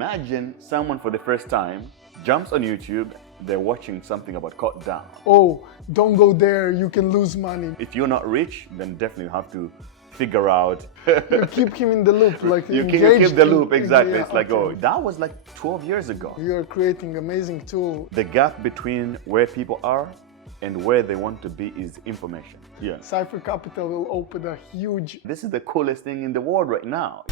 imagine someone for the first time jumps on YouTube, they're watching something about Cult.DAO. Oh, don't go there, you can lose money. If you're not rich, then definitely you have to figure out. You keep him in the loop, like you engaged keep the loop, exactly. Yeah, it's like, okay. oh, that was like 12 years ago. You're creating amazing tool. The gap between where people are and where they want to be is information. Yeah. Cypher Capital will open a huge... This is the coolest thing in the world right now.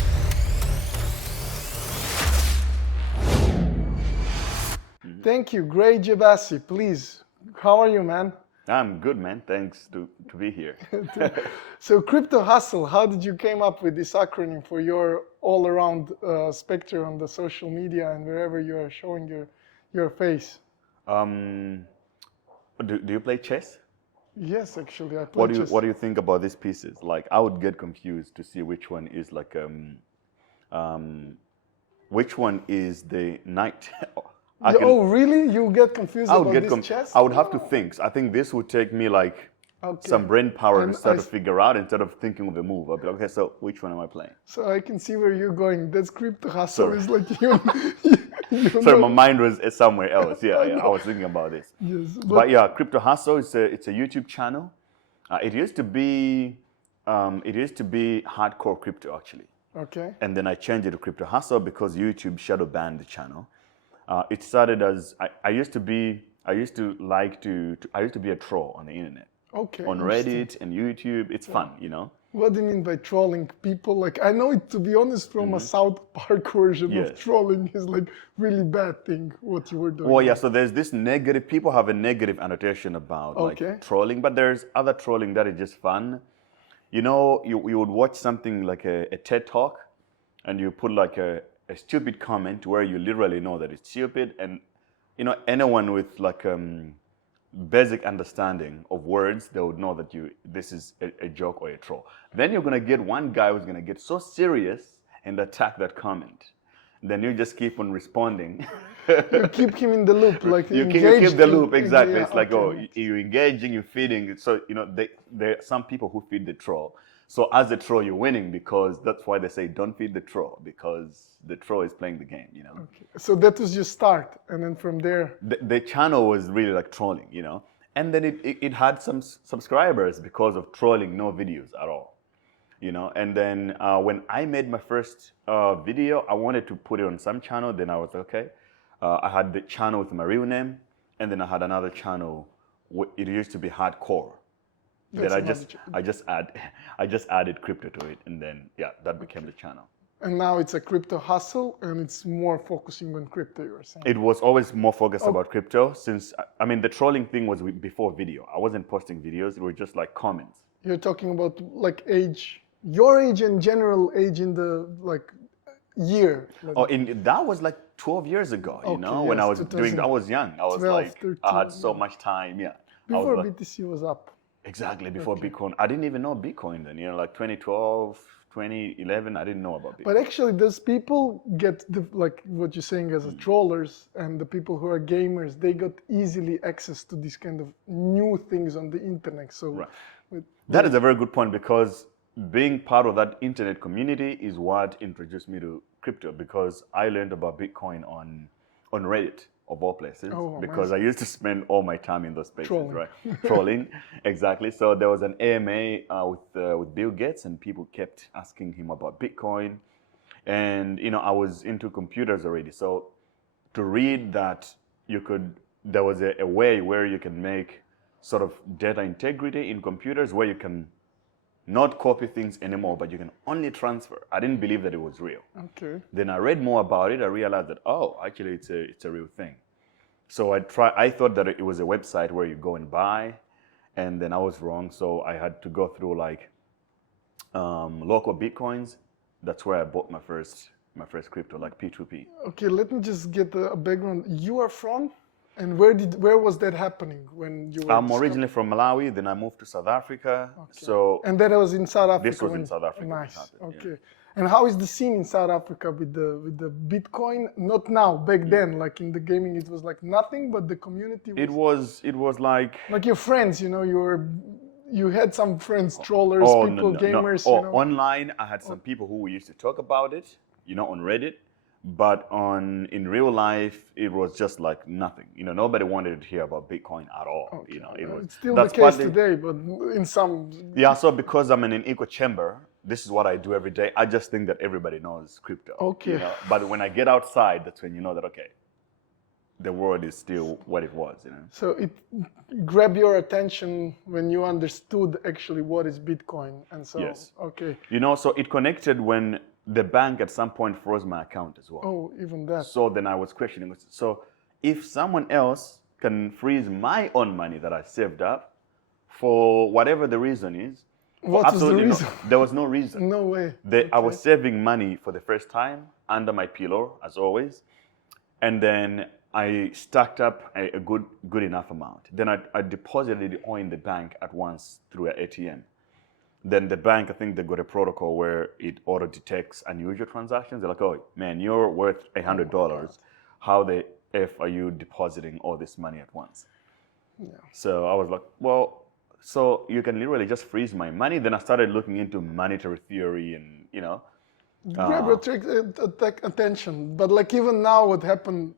Thank you, Grey Jabesi, please. How are you, man? I'm good, man. Thanks to be here. So Crypto Hustle, how did you came up with this acronym for your all-around spectrum on the social media and wherever you are showing your face? Do you play chess? Yes, actually, I play chess. What do you think about these pieces? Like, I would get confused to see which one is like which one is the knight. Oh, really? You get confused about this chess? I would have to think. I think this would take me like some brain power to start to figure out instead of thinking of the move. I'll be like, okay, so which one am I playing? So I can see where you're going. That's Crypto Hustle. It's like Sorry, my mind was somewhere else. Yeah, I was thinking about this. Yes, but yeah, Crypto Hustle it's a YouTube channel. It used to be hardcore crypto actually. Okay. And then I changed it to Crypto Hustle because YouTube shadow banned the channel. It started as I used to be a troll on the internet. Okay. On Reddit and YouTube, it's fun, you know. What do you mean by trolling people? Like, I know it, to be honest, from a South Park version of trolling is like really bad thing, what you were doing. Well, yeah, so there's this negative, people have a negative annotation about like trolling, but there's other trolling that is just fun. You know, you would watch something like a TED Talk and you put like a stupid comment where you literally know that it's stupid, and you know, anyone with like basic understanding of words, they would know that this is a joke or a troll. Then you're gonna get one guy who's gonna get so serious and attack that comment. Then you just keep on responding. You keep him in the loop, like you keep the loop, exactly. It's like, you're engaging, you're feeding. So you know, there are some people who feed the troll. So as a troll, you're winning, because that's why they say don't feed the troll, because the troll is playing the game, you know. Okay. So that was your start, and then from there... The channel was really like trolling, you know. And then it had some subscribers because of trolling, no videos at all, you know. And then when I made my first video, I wanted to put it on some channel. Then I was okay. I had the channel with my real name, and then I had another channel. It used to be hardcore. Then I just added crypto to it, and then that became the channel. And now it's a Crypto Hustle, and it's more focusing on crypto, you were saying. It was always more focused about crypto, since I mean the trolling thing was before video. I wasn't posting videos; it was just like comments. You're talking about like age, your age and general age in the like year. Like, that was like 12 years ago. You know, when I was I was young. I was 13, I had so much time. Yeah. Before BTC was up. Exactly, before Bitcoin. I didn't even know Bitcoin then, you know, like 2012, 2011, I didn't know about Bitcoin. But actually, those people get, like what you're saying as a trollers, and the people who are gamers, they got easily access to these kind of new things on the internet. So that is a very good point, because being part of that internet community is what introduced me to crypto, because I learned about Bitcoin on Reddit. Of all places, because I used to spend all my time in those spaces, right? Trolling, exactly. So there was an AMA with Bill Gates, and people kept asking him about Bitcoin, and you know, I was into computers already. So to read that there was a way where you can make sort of data integrity in computers, where you can not copy things anymore, but you can only transfer. I didn't believe that it was real. Okay. Then I read more about it. I realized that, actually it's a real thing. So I thought that it was a website where you go and buy, and then I was wrong. So I had to go through like local Bitcoins. That's where I bought my first crypto, like P2P. Okay, let me just get a background. You are from? And where was that happening when you were? I'm originally from Malawi, then I moved to South Africa. Okay. So and that was in South Africa. This was in South Africa. Nice. Okay. Yeah. And how is the scene in South Africa with the Bitcoin? Not now, back then, like in the gaming, it was like nothing, but the community was. It was like your friends, you know, you had some friends, trollers, gamers. No. You know? Online, I had some people who used to talk about it, you know, on Reddit. But in real life, it was just like nothing. Nobody wanted to hear about Bitcoin at all. Okay. It was It's still the case today, but in some. Yeah. So because I'm in an echo chamber, this is what I do every day. I just think that everybody knows crypto. Okay. But when I get outside, that's when you know that the world is still what it was. So it grabbed your attention when you understood actually what is Bitcoin, and so. Yes. Okay. So it connected when the bank at some point froze my account as well. Oh, even that. So then I was questioning. So if someone else can freeze my own money that I saved up for whatever the reason is, what is the reason? There was no reason. No way. I was saving money for the first time under my pillow, as always, and then I stacked up a good enough amount. Then I deposited it all in the bank at once through an ATM. Then the bank, I think they got a protocol where it auto detects unusual transactions. They're like, oh man, you're worth $100. How the F are you depositing all this money at once? Yeah. So I was like, well, so you can literally just freeze my money. Then I started looking into monetary theory and, grab your attention. But like even now what happened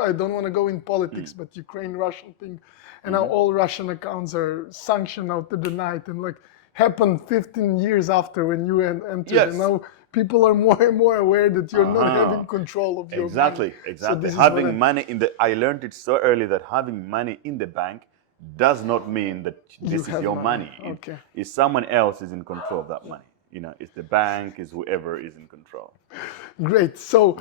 I don't want to go in politics, but Ukraine-Russian thing, and now all Russian accounts are sanctioned out to the night, and like happened 15 years after when you entered. Yes. And now people are more and more aware that you're not having control of your money. Exactly. So having money I learned it so early that having money in the bank does not mean that this is your money. Okay. It's someone else is in control of that money. It's the bank, it's whoever is in control. Great. So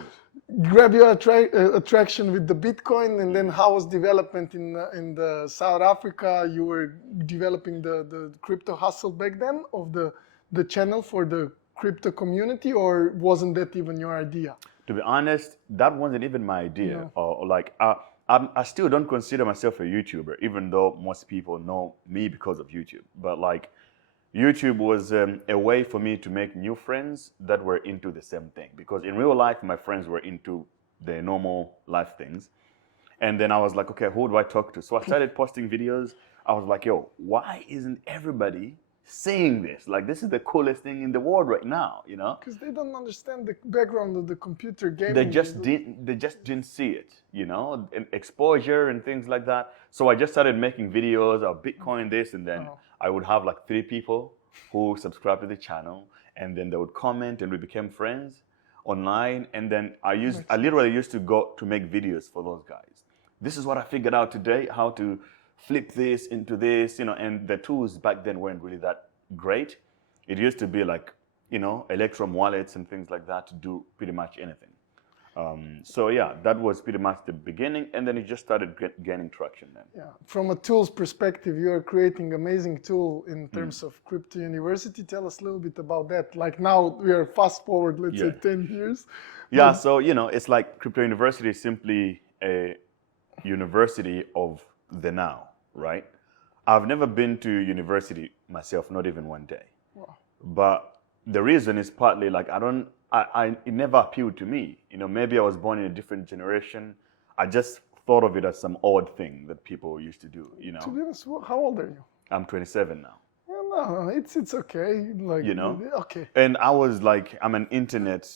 grab your attraction with the Bitcoin, and then how was development in the South Africa? You were developing the crypto hustle back then of the channel for the crypto community, or wasn't that even your idea? To be honest, that wasn't even my idea. No. I still don't consider myself a YouTuber, even though most people know me because of YouTube. But YouTube was a way for me to make new friends that were into the same thing. Because in real life, my friends were into the normal life things. And then I was like, okay, who do I talk to? So I started posting videos. I was like, yo, why isn't everybody saying this? Like, this is the coolest thing in the world right now, Because they don't understand the background of the computer gaming. They just didn't see it, and exposure and things like that. So I just started making videos of Bitcoin this, and then I would have like 3 people who subscribed to the channel, and then they would comment, and we became friends online. And then I literally used to go to make videos for those guys. This is what I figured out today, how to flip this into this, and the tools back then weren't really that great. It used to be like, Electrum wallets and things like that to do pretty much anything. So yeah, that was pretty much the beginning, and then it just started gaining traction then. Yeah, from a tools perspective, you are creating amazing tool in terms of Crypto University. Tell us a little bit about that. Like now we are fast forward, let's say 10 years. Yeah, so it's like Crypto University is simply a university of the now, right? I've never been to university myself, not even one day. Wow. But the reason is partly like it never appealed to me. Maybe I was born in a different generation. I just thought of it as some odd thing that people used to do. To be honest, how old are you? I'm 27 now. No, it's okay. Like okay. And I was like, I'm an internet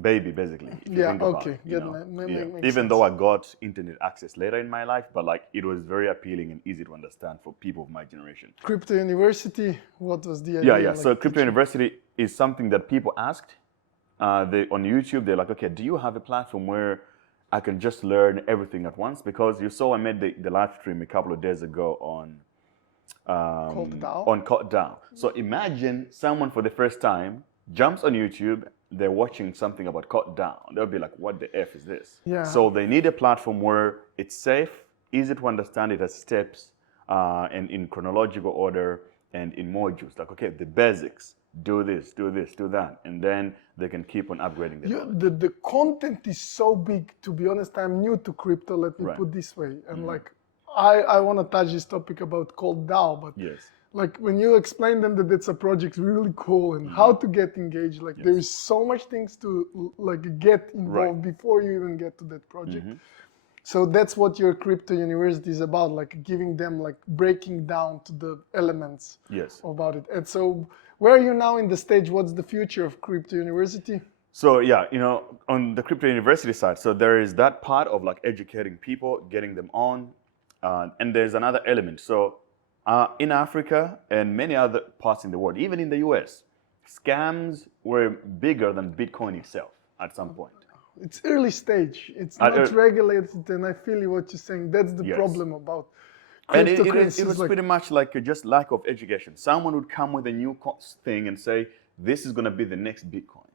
baby, basically. Even though I got internet access later in my life, but it was very appealing and easy to understand for people of my generation. Crypto University, what was the idea? Yeah. So Crypto University is something that people asked. On YouTube, they're like, okay, do you have a platform where I can just learn everything at once? Because you saw I made the live stream a couple of days ago on Cult.DAO. On Cult.DAO. So imagine someone for the first time jumps on YouTube, they're watching something about Cult.DAO. They'll be like, what the F is this? Yeah. So they need a platform where it's safe, easy to understand, it has steps, and in chronological order and in modules. Like, okay, the basics, do this, do that. And then they can keep on upgrading the content is so big, to be honest. I'm new to crypto, let me put this way. And I want to touch this topic about Cult.DAO, but like when you explain them that it's a project really cool and how to get engaged, there is so much things to get involved before you even get to that project. So that's what your Crypto University is about, giving them breaking down to the elements about it. And so where are you now in the stage? What's the future of Crypto University? So yeah, on the crypto university side, so there is that part of like educating people, getting them on, and there's another element. So in Africa and many other parts in the world, even in the US, scams were bigger than Bitcoin itself at some point. It's early stage. It's not regulated, and I feel what you're saying. That's the problem about cryptocurrencies. And it was pretty much like just lack of education. Someone would come with a new thing and say, this is going to be the next Bitcoin.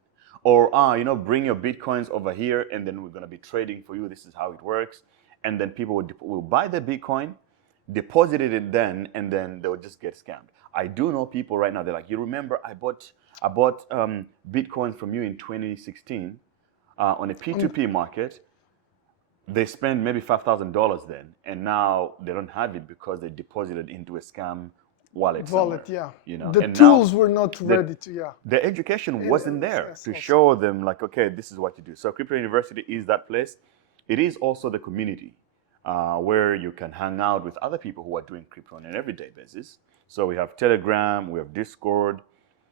Or, bring your Bitcoins over here, and then we're going to be trading for you. This is how it works. And then people will buy the Bitcoin, deposit it then, and then they'll just get scammed. I do know people right now, they're like, you remember I bought Bitcoins from you in 2016 on a P2P market. They spent maybe $5,000 then, and now they don't have it because they deposited into a scam wallet, yeah. The tools were not ready to, The education wasn't there to show them like, okay, this is what you do. So Crypto University is that place. It is also the community where you can hang out with other people who are doing crypto on an everyday basis. So we have Telegram, we have Discord,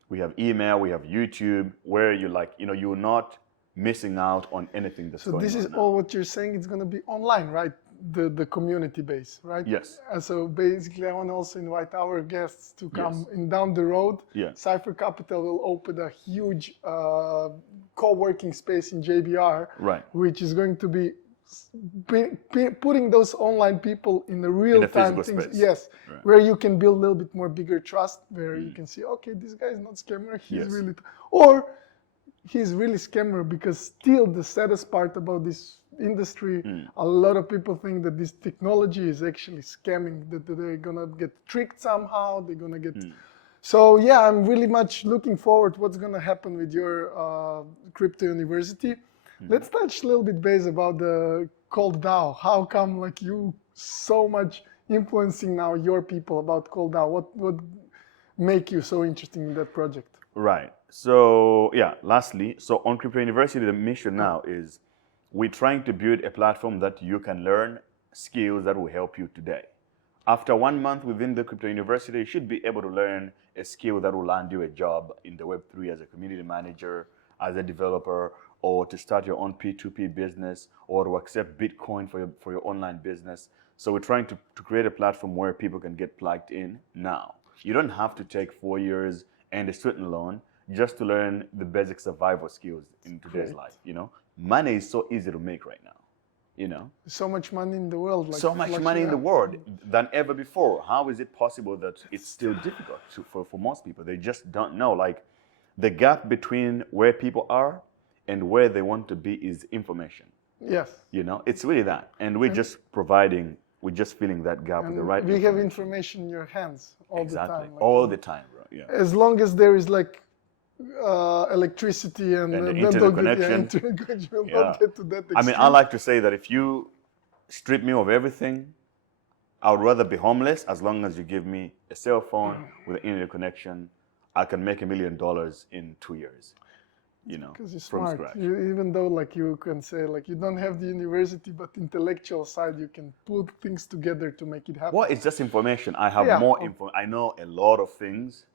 we have email, we have YouTube, where you're not missing out on anything that's going on. So this is all what you're saying, it's going to be online, right? The community base, right? Yes. So basically, I want to also invite our guests to come in down the road. Yeah. Cypher Capital will open a huge co-working space in JBR, right, which is going to be putting those online people in the real-time things. Space. Yes, right, where you can build a little bit more bigger trust, where you can see, okay, this guy is not scammer, he's really, or he's really scammer, because still the saddest part about this industry, a lot of people think that this technology is actually scamming, that they're gonna get tricked somehow, they're gonna get... So yeah, I'm really much looking forward to what's gonna happen with your crypto university. Let's touch a little bit base about the Cult.DAO. How come like you so much influencing now your people about Cult.DAO? What make you so interested in that project? Right. So yeah, lastly, so on Crypto University, the mission now is we're trying to build a platform that you can learn skills that will help you today. After 1 month within the Crypto University, you should be able to learn a skill that will land you a job in the Web3 as a community manager, as a developer, or to start your own P2P business, or to accept Bitcoin for your online business. So we're trying to create a platform where people can get plugged in now. You don't have to take 4 years and a student loan just to learn the basic survival skills in today's life. Money is so easy to make right now. So much money in the world. So much money in the world than ever before. How is it possible that it's still difficult for most people? They just don't know. Like, the gap between where people are and where they want to be is information. Yes. It's really that. And we're just filling that gap with the right information. We have information in your hands all the time. Exactly. All the time, bro. Yeah. As long as there is like electricity and the internet connection. We'll not get to that extreme. I mean, I like to say that if you strip me of everything, I would rather be homeless as long as you give me a cell phone with an internet connection. I can make $1 million in 2 years. Because you're from smart. Scratch. Even though like you can say like you don't have the university, but intellectual side, you can put things together to make it happen. Well, it's just information. I have more info. I know a lot of things,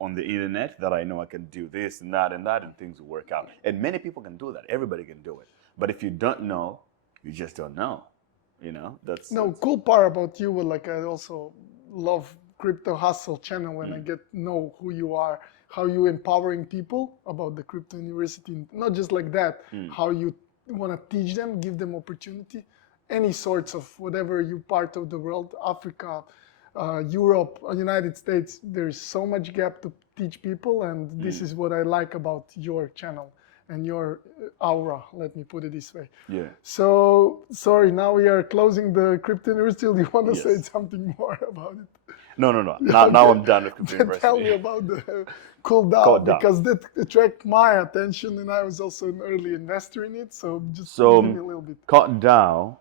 on the internet that I know I can do this and that, and things will work out. And many people can do that. Everybody can do it. But if you don't know, you just don't know. That's cool part about you. Like I also love Crypto Hustle channel when I get to know who you are, how you empowering people about the Crypto University. Not just like that, how you want to teach them, give them opportunity, any sorts of whatever you part of the world, Africa, Europe, United States. There is so much gap to teach people, and this is what I like about your channel and your aura, let me put it this way. Yeah. So, sorry, now we are closing the Crypto University. Do you want to say something more about it? No. Now I'm done with Crypto University. Tell me about the Cult.DAO, because that attracted my attention, and I was also an early investor in it. So just give me a little bit. Cult.DAO,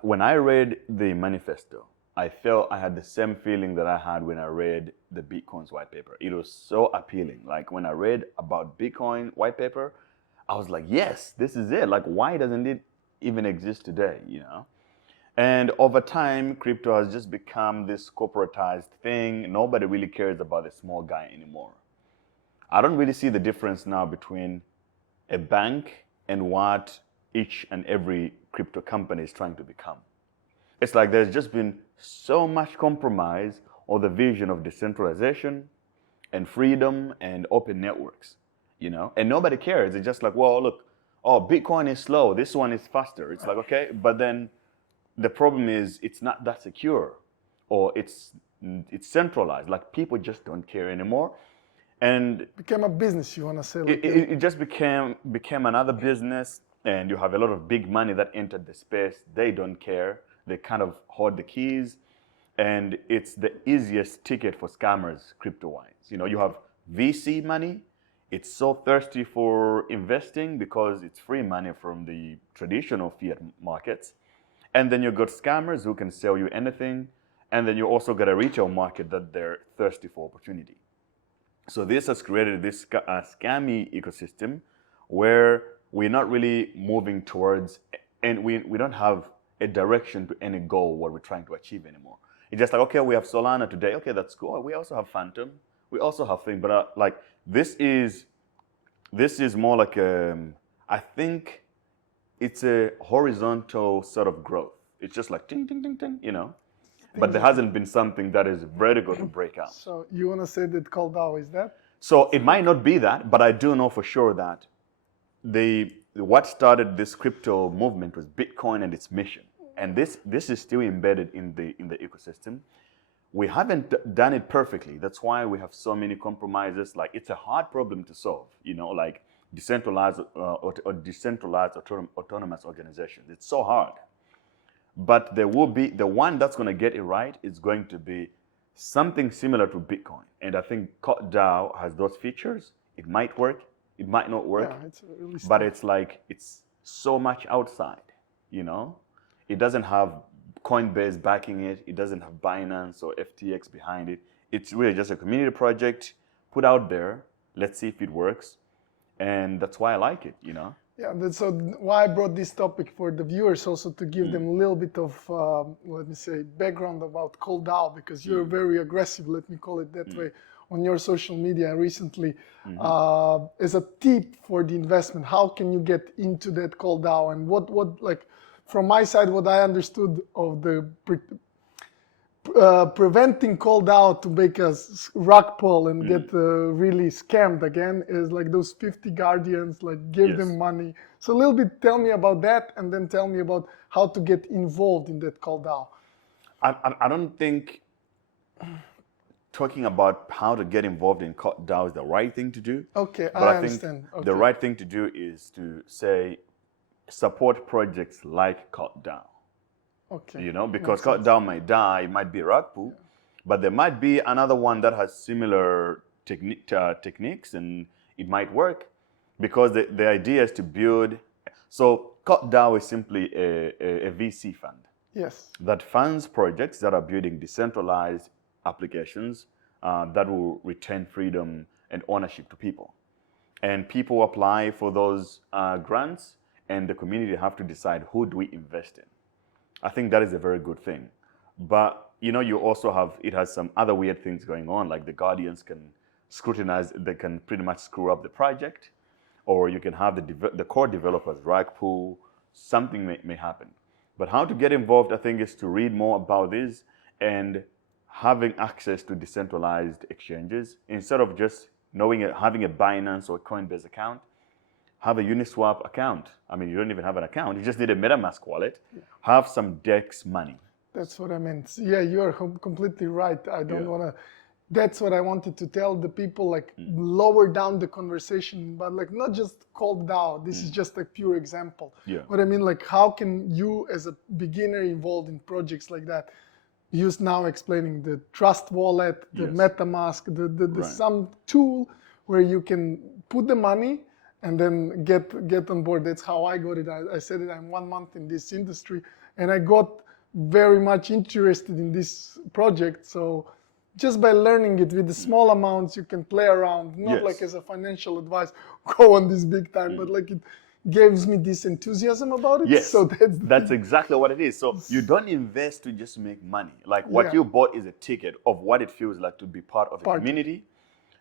when I read the manifesto, I felt I had the same feeling that I had when I read the Bitcoin's white paper. It was so appealing. Like when I read about Bitcoin white paper, I was like, yes, this is it. Like, why doesn't it even exist today, And over time, crypto has just become this corporatized thing. Nobody really cares about the small guy anymore. I don't really see the difference now between a bank and what each and every crypto company is trying to become. It's like there's just been so much compromise on the vision of decentralization and freedom and open networks, and nobody cares. It's just like, well, look, Bitcoin is slow, this one is faster. It's like, okay, but then the problem is it's not that secure, or it's centralized. Like, people just don't care anymore. And became a business, you want to say? Like it just became another business, and you have a lot of big money that entered the space. They don't care. They kind of hoard the keys, and it's the easiest ticket for scammers crypto-wise. You have VC money. It's so thirsty for investing because it's free money from the traditional fiat markets. And then you've got scammers who can sell you anything. And then you also got a retail market that they're thirsty for opportunity. So this has created this scammy ecosystem where we're not really moving towards, and we don't have a direction to any goal what we're trying to achieve anymore. It's just like, okay, we have Solana today. Okay, that's cool. We also have Phantom. We also have things. But like, this is more like I think it's a horizontal sort of growth. It's just like ting, ting, ting, ting, But there hasn't been something that is vertical to break out. So you want to say that Cult.DAO is that? So it might not be that, but I do know for sure that what started this crypto movement was Bitcoin and its mission. And this is still embedded in the ecosystem. We haven't done it perfectly. That's why we have so many compromises. Like, it's a hard problem to solve, like decentralized or decentralized autonomous organizations. It's so hard. But there will be, the one that's going to get it right is going to be something similar to Bitcoin. And I think Cult.DAO has those features. It might work, it might not work, really but it's like, it's so much outside, It doesn't have Coinbase backing it. It doesn't have Binance or FTX behind it. It's really just a community project put out there. Let's see if it works. And that's why I like it, Yeah, that's why I brought this topic for the viewers, also to give them a little bit of, let me say, background about Cult.DAO, because you're very aggressive, let me call it that way, on your social media recently. As a tip for the investment, how can you get into that Cult.DAO, and what like, from my side, what I understood of the preventing Cult.DAO to make us rug pull and get really scammed again is like those 50 guardians, like give them money. So a little bit, tell me about that, and then tell me about how to get involved in that Cult.DAO. I don't think talking about how to get involved in Cult.DAO is the right thing to do. Okay, but I understand. Think the right thing to do is to say, support projects like Cult.DAO. Okay. Because Cult.DAO might die, it might be a rug pull, but there might be another one that has similar techniques, and it might work, because the idea is to build. So Cult.DAO is simply a VC fund. Yes. That funds projects that are building decentralized applications that will return freedom and ownership to people. And people apply for those grants, and the community have to decide, who do we invest in? I think that is a very good thing. But, you also have, it has some other weird things going on, like the guardians can scrutinize, they can pretty much screw up the project, or you can have the core developers rug pull, something may happen. But how to get involved, I think, is to read more about this and having access to decentralized exchanges. Instead of just having a Binance or a Coinbase account, have a Uniswap account. I mean, you don't even have an account. You just need a MetaMask wallet. Have some DEX money. That's what I meant. Yeah, you're completely right. I don't want to... That's what I wanted to tell the people, like, lower down the conversation, but like not just Cult.DAO. This is just a pure example. What I mean, like, how can you as a beginner involved in projects like that use, now explaining the Trust Wallet, the MetaMask, the some tool where you can put the money and then get on board. That's how I got it. I said it, I'm 1 month in this industry, and I got very much interested in this project. So just by learning it with the small amounts, you can play around, not like as a financial advice, go on this big time, but like it gives me this enthusiasm about it. Yes, so that's exactly what it is. So you don't invest to just make money. Like, what you bought is a ticket of what it feels like to be part of a community.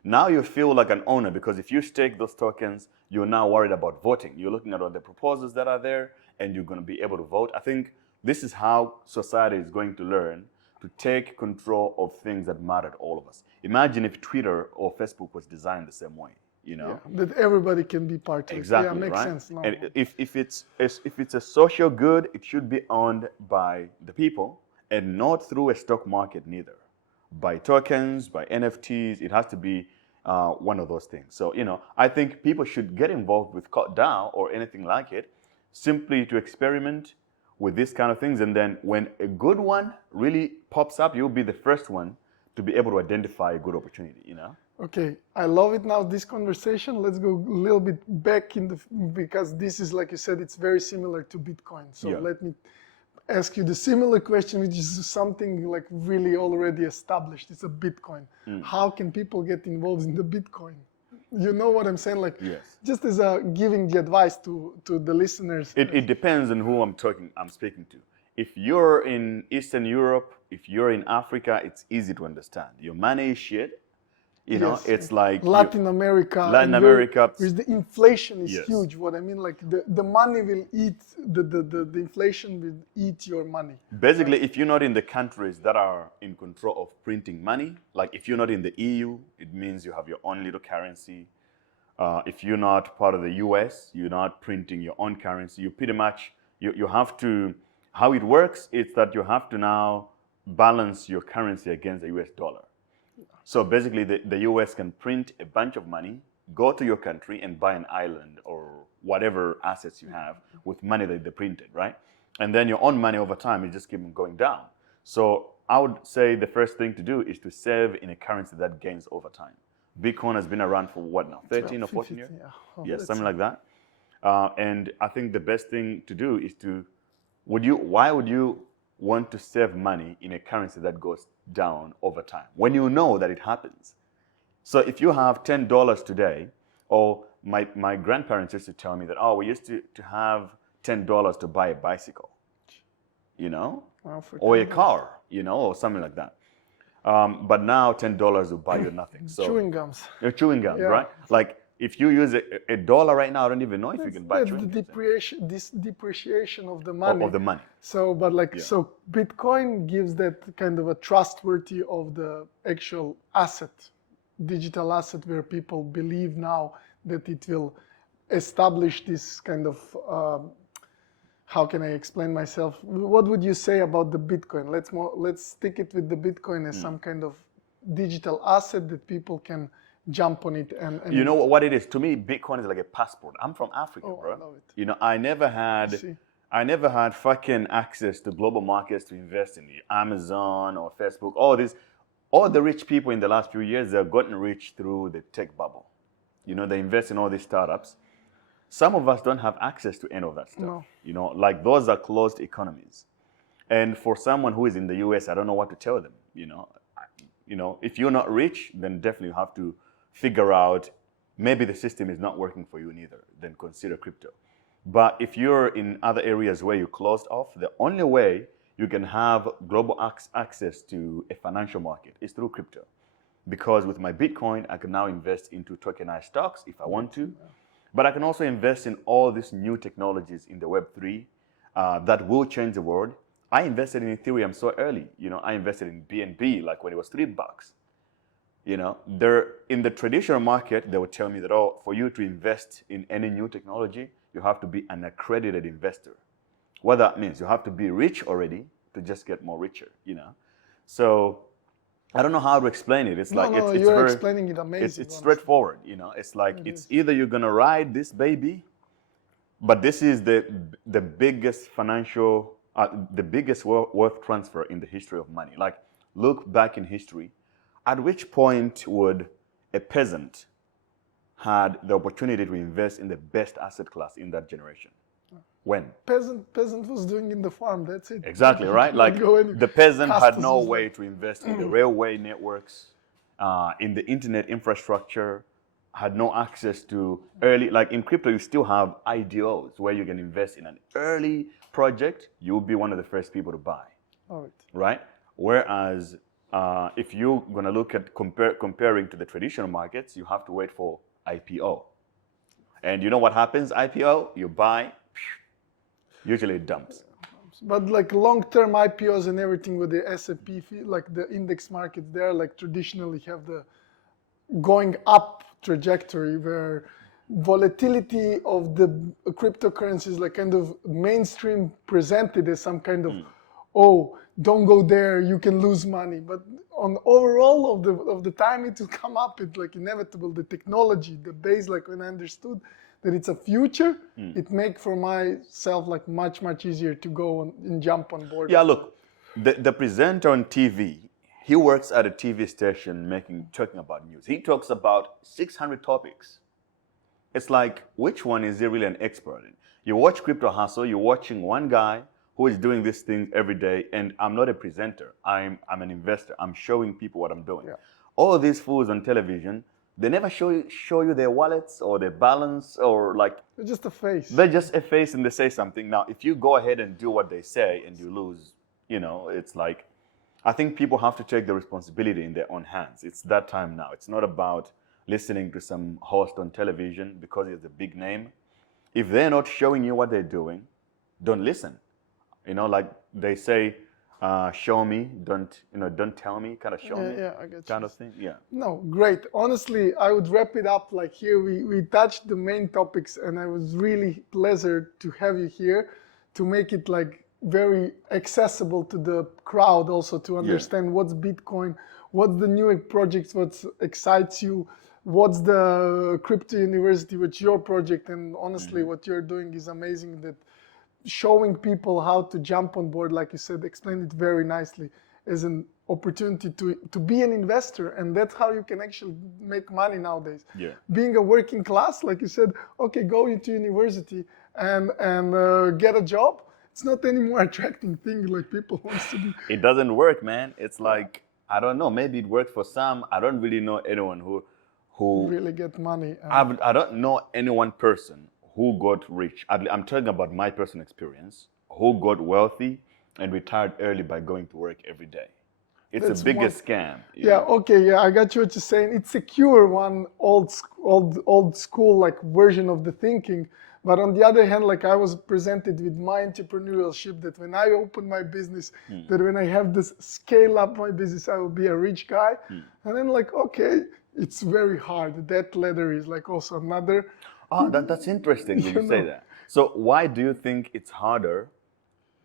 Now you feel like an owner because if you stake those tokens, you're now worried about voting. You're looking at all the proposals that are there and you're going to be able to vote. I think this is how society is going to learn to take control of things that matter to all of us. Imagine if Twitter or Facebook was designed the same way, you know? Yeah, that everybody can be part of it. Exactly, Yeah, makes right? sense. No. And if it's a social good, it should be owned by the people and not through a stock market neither. By tokens, by NFTs, it has to be one of those things. So, you know, I think people should get involved with Cult.DAO or anything like it simply to experiment with these kind of things. And then when a good one really pops up, you'll be the first one to be able to identify a good opportunity, you know? Okay, I love it now, this conversation. Let's go a little bit back because this is, like you said, it's very similar to Bitcoin. So let me ask you the similar question, which is something like really already established. It's a Bitcoin. How can people get involved in the Bitcoin? You know what I'm saying? Like, just as a giving the advice to the listeners. It depends on who I'm speaking to. If you're in Eastern Europe, if you're in Africa, it's easy to understand. Your money is shit. You know, it's like Latin America. Where's the inflation is huge. What I mean, like the money will eat the inflation will eat your money. Basically, if you're not in the countries that are in control of printing money, like if you're not in the EU, it means you have your own little currency. If you're not part of the US, you're not printing your own currency. You pretty much you have to. How it works is that you have to now balance your currency against the US dollar. So basically, the US can print a bunch of money, go to your country and buy an island or whatever assets you have with money that they printed, right? And then your own money over time is just keep going down. So I would say the first thing to do is to save in a currency that gains over time. Bitcoin has been around for what now, 13 or 14 years? Yeah, something like that. And I think the best thing to do is why would you want to save money in a currency that goes down over time when you know that it happens? So if you have $10 today, or my grandparents used to tell me that, oh, we used to have $10 to buy a bicycle, you know, or a car, you know, or something like that. But now $10 will buy you nothing. So chewing gums. Chewing gums, right? Like if you use a dollar right now, I don't even know if you can buy chewing gums. This depreciation of the money. Of the money. So, but like, so Bitcoin gives that kind of a trustworthy of the actual asset, digital asset, where people believe now that it will establish this kind of, how can I explain myself? What would you say about the Bitcoin? Let's stick it with the Bitcoin as some kind of digital asset that people can jump on it and you know what it is? To me, Bitcoin is like a passport. I'm from Africa, bro. I love it. You know, I never had fucking access to global markets to invest in Amazon or Facebook. All the rich people in the last few years, they've gotten rich through the tech bubble. You know, they invest in all these startups. Some of us don't have access to any of that stuff. No. You know, like those are closed economies. And for someone who is in the US, I don't know what to tell them. You know, if you're not rich, then definitely you have to figure out maybe the system is not working for you neither, then consider crypto. But if you're in other areas where you're closed off, the only way you can have global access to a financial market is through crypto. Because with my Bitcoin, I can now invest into tokenized stocks if I want to. But I can also invest in all these new technologies in the Web3 that will change the world. I invested in Ethereum so early. You know, I invested in BNB like when it was $3. You know, in the traditional market, they would tell me that, oh, for you to invest in any new technology, you have to be an accredited investor. What that means, you have to be rich already to just get more richer, you know. So I don't know how to explain it. It's you're explaining it amazing. It's straightforward, you know. It's like it's either you're gonna ride this baby, but this is the biggest financial, the biggest wealth transfer in the history of money. Like, look back in history. At which point would a peasant had the opportunity to invest in the best asset class in that generation? When? Peasant was doing in the farm, that's it. Exactly, right? Like the peasant had no way to invest in the railway networks, in the internet infrastructure, had no access to early, like in crypto, you still have IDOs where you can invest in an early project, you'll be one of the first people to buy, right? Whereas if you're going to look at comparing to the traditional markets, you have to wait for IPO. And you know what happens? IPO, you buy, usually it dumps. But like long-term IPOs and everything with the S&P, like the index markets, they're like traditionally have the going up trajectory where volatility of the cryptocurrencies like kind of mainstream presented as some kind of, oh, don't go there, you can lose money. But on overall of the time it will come up, it's like inevitable. The technology, the base, like when I understood that it's a future, it make for myself like much easier to go and jump on board. Yeah, look, the presenter on TV, he works at a TV station talking about news. He talks about 600 topics. It's like, which one is he really an expert in? You watch Crypto Hustle, you're watching one guy who is doing this thing every day, and I'm not a presenter. I'm an investor. I'm showing people what I'm doing. Yeah. All of these fools on television, they never show you their wallets or their balance or like... They're just a face. They're just a face and they say something. Now, if you go ahead and do what they say and you lose, it's like... I think people have to take the responsibility in their own hands. It's that time now. It's not about listening to some host on television because he's a big name. If they're not showing you what they're doing, don't listen. Like they say, show me, don't tell me, kind of show me, I get kind you. of thing. Yeah. No, great. Honestly, I would wrap it up like here. We touched the main topics, and it was really pleasure to have you here to make it like very accessible to the crowd, also to understand what's Bitcoin, what's the new projects, what excites you, what's the crypto university, what's your project, and honestly, what you're doing is amazing. That showing people how to jump on board, like you said, explained it very nicely, as an opportunity to be an investor, and that's how you can actually make money nowadays. Yeah. Being a working class, like you said, okay, go into university and get a job. It's not any more attracting thing like people want to do. It doesn't work, man. It's like, I don't know, maybe it worked for some. I don't really know anyone who really get money. I don't know any one person who got rich. I'm talking about my personal experience, who got wealthy and retired early by going to work every day. It's the biggest scam. I got you what you're saying. It's secure, one old school like version of the thinking. But on the other hand, like I was presented with my entrepreneurship, that when I open my business, that when I have this scale up my business, I will be a rich guy. And then like, okay, it's very hard. That ladder is like also another. That's interesting when you say that. So why do you think it's harder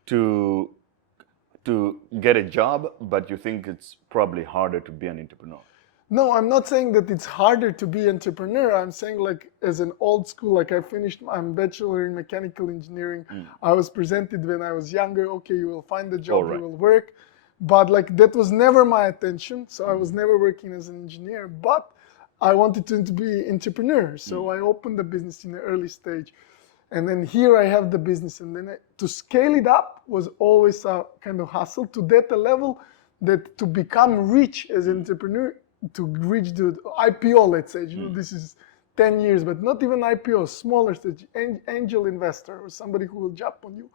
to get a job, but you think it's probably harder to be an entrepreneur? No, I'm not saying that it's harder to be an entrepreneur. I'm saying like as an old school, like I finished my bachelor in mechanical engineering. I was presented when I was younger, okay, you will find a job, you will work. But like that was never my attention. So I was never working as an engineer, but I wanted to be an entrepreneur. So I opened the business in the early stage. And then here I have the business. And then to scale it up was always a kind of hustle to that a level that to become rich as an entrepreneur, to reach the IPO, let's say, this is 10 years, but not even IPO, smaller stage, angel investor or somebody who will jump on you,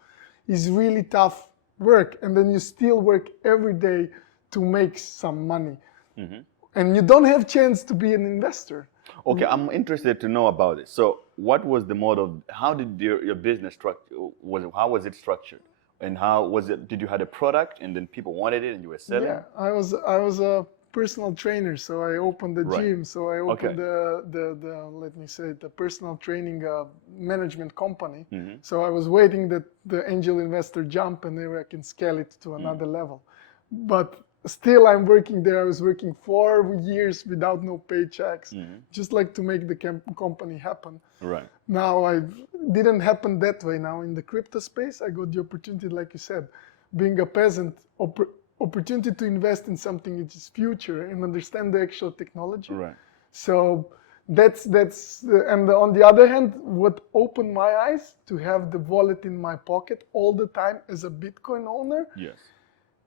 is really tough work. And then you still work every day to make some money. And you don't have chance to be an investor. Okay, I'm interested to know about it. So what was the model? How did your business structure, how was it structured? And how was it, did you have a product and then people wanted it and you were selling? Yeah, I was a personal trainer, so I opened the gym, so I opened the let me say, the personal training management company. So I was waiting that the angel investor jump and then I can scale it to another level. But still I'm working there. I was working 4 years without no paychecks, just like to make the company happen. Right. Now I didn't happen that way. Now in the crypto space, I got the opportunity, like you said, being a peasant, opportunity to invest in something which is future and understand the actual technology. Right. So and on the other hand, what opened my eyes to have the wallet in my pocket all the time as a Bitcoin owner. Yes.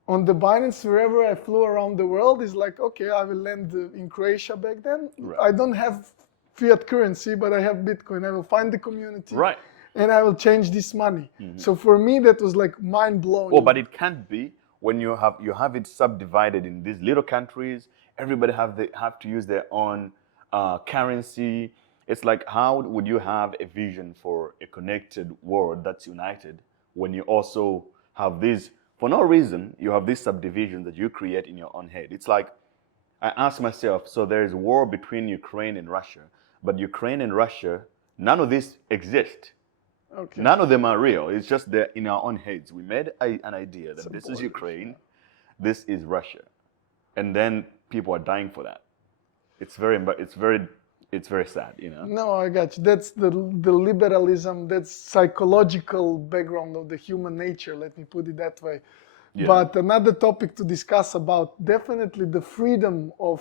On the Binance, wherever I flew around the world, is like, okay, I will land in Croatia back then. Right. I don't have fiat currency, but I have Bitcoin. I will find the community. Right. And I will change this money. So for me, that was like mind blowing. Oh, but it can't be when you have it subdivided in these little countries, everybody have to use their own currency. It's like, how would you have a vision for a connected world that's united when you also have these, for no reason, you have these subdivisions that you create in your own head? It's like, I ask myself, so there is war between Ukraine and Russia, but Ukraine and Russia, none of this exist. Okay. None of them are real. It's just they're in our own heads. We made an idea that this is Ukraine, this is Russia, and then people are dying for that. It's very sad, you know. No, I got you. That's the liberalism. That's psychological background of the human nature. Let me put it that way. Yeah. But another topic to discuss about, definitely the freedom of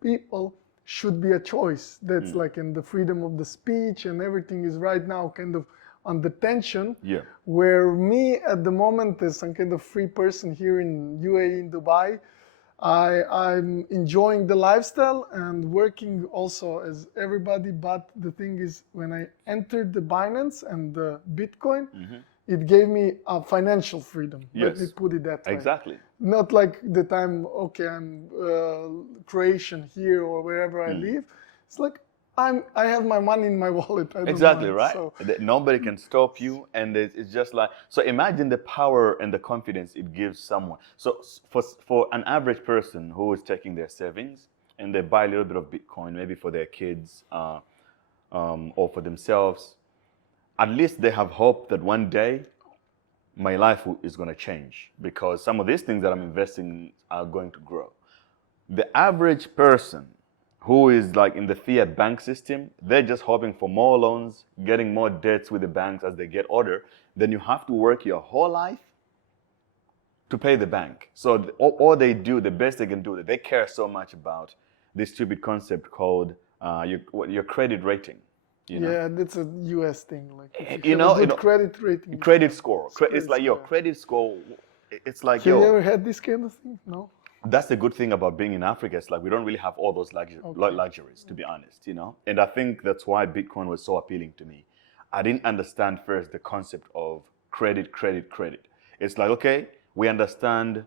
people should be a choice. That's like, in the freedom of the speech and everything is right now kind of under tension. Yeah. Where me at the moment, as some kind of free person here in UAE, in Dubai, I'm enjoying the lifestyle and working also as everybody. But the thing is, when I entered the Binance and the Bitcoin, it gave me a financial freedom. Yes. Let me put it that way. Exactly. Not like the time, okay, I'm Croatian here or wherever I live. It's like I have my money in my wallet. I don't exactly, mind, right? So. Nobody can stop you, and it's just like, so imagine the power and the confidence it gives someone. So for an average person who is taking their savings and they buy a little bit of Bitcoin, maybe for their kids or for themselves, at least they have hope that one day my life is going to change, because some of these things that I'm investing in are going to grow. The average person who is like in the fiat bank system, they're just hoping for more loans, getting more debts with the banks as they get older. Then you have to work your whole life to pay the bank. So all they do, the best they can do, they care so much about this stupid concept called your credit rating. You know? Yeah, that's a US thing. Like, you know, credit rating. Credit score. It's like your credit score. It's like, have you ever had this kind of thing? No. That's the good thing about being in Africa. It's like we don't really have all those luxuries, to be honest, you know. And I think that's why Bitcoin was so appealing to me. I didn't understand first the concept of credit. It's like, okay, we understand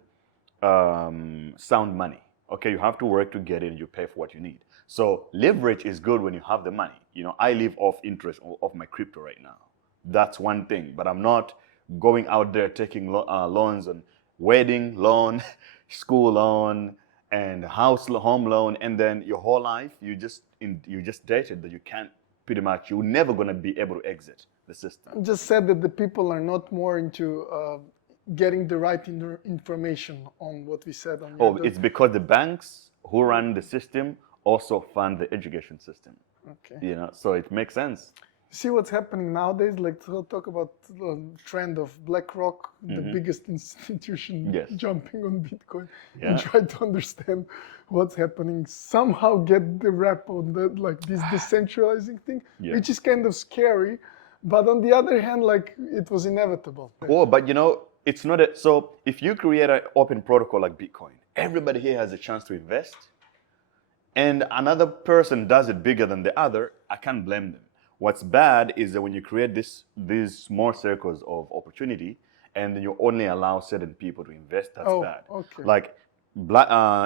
sound money. Okay, you have to work to get it and you pay for what you need. So leverage is good when you have the money. You know, I live off interest of my crypto right now. That's one thing. But I'm not going out there taking loans on wedding loan, school loan, and home loan, and then your whole life you just dated that you can't you're never going to be able to exit the system. Just said that the people are not more into getting the right information on what we said on. It's because the banks who run the system also fund the education system. Okay. You know, so it makes sense. See what's happening nowadays? Like, to talk about the trend of BlackRock, the biggest institution, jumping on Bitcoin, and try to understand what's happening. Somehow get the wrap on that, like this decentralizing thing, which is kind of scary. But on the other hand, like, it was inevitable. Oh, but you know, it's not so if you create an open protocol like Bitcoin, everybody here has a chance to invest, and another person does it bigger than the other, I can't blame them. What's bad is that when you create these small circles of opportunity and then you only allow certain people to invest, that's bad. Okay. Like,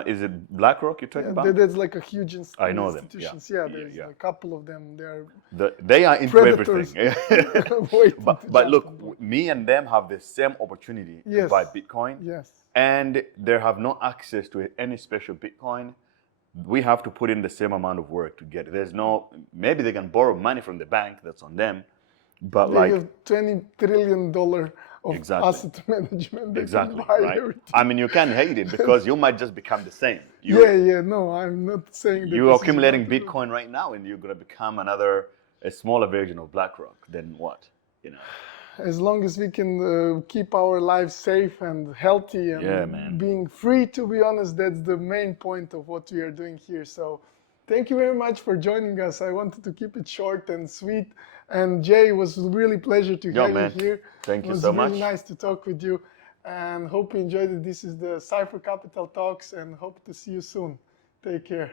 is it BlackRock you're talking about? There's like a huge I know them. Yeah, there's a couple of them. They are into predators. Everything. but look, me and them have the same opportunity to buy Bitcoin. Yes. And they have no access to any special Bitcoin. We have to put in the same amount of work to get it. Maybe they can borrow money from the bank, that's on them, but they have $20 trillion of asset management. Exactly, right? Everything. I mean, you can't hate it because you might just become the same. No, I'm not saying that. You're accumulating Bitcoin right now and you're going to become a smaller version of BlackRock. Then what, you know? As long as we can keep our lives safe and healthy and being free, to be honest, that's the main point of what we are doing here. So thank you very much for joining us. I wanted to keep it short and sweet. And Jay, it was really a pleasure to have you here. Thank you so much. It was really nice to talk with you. And hope you enjoyed it. This is the Cypher Capital Talks and hope to see you soon. Take care.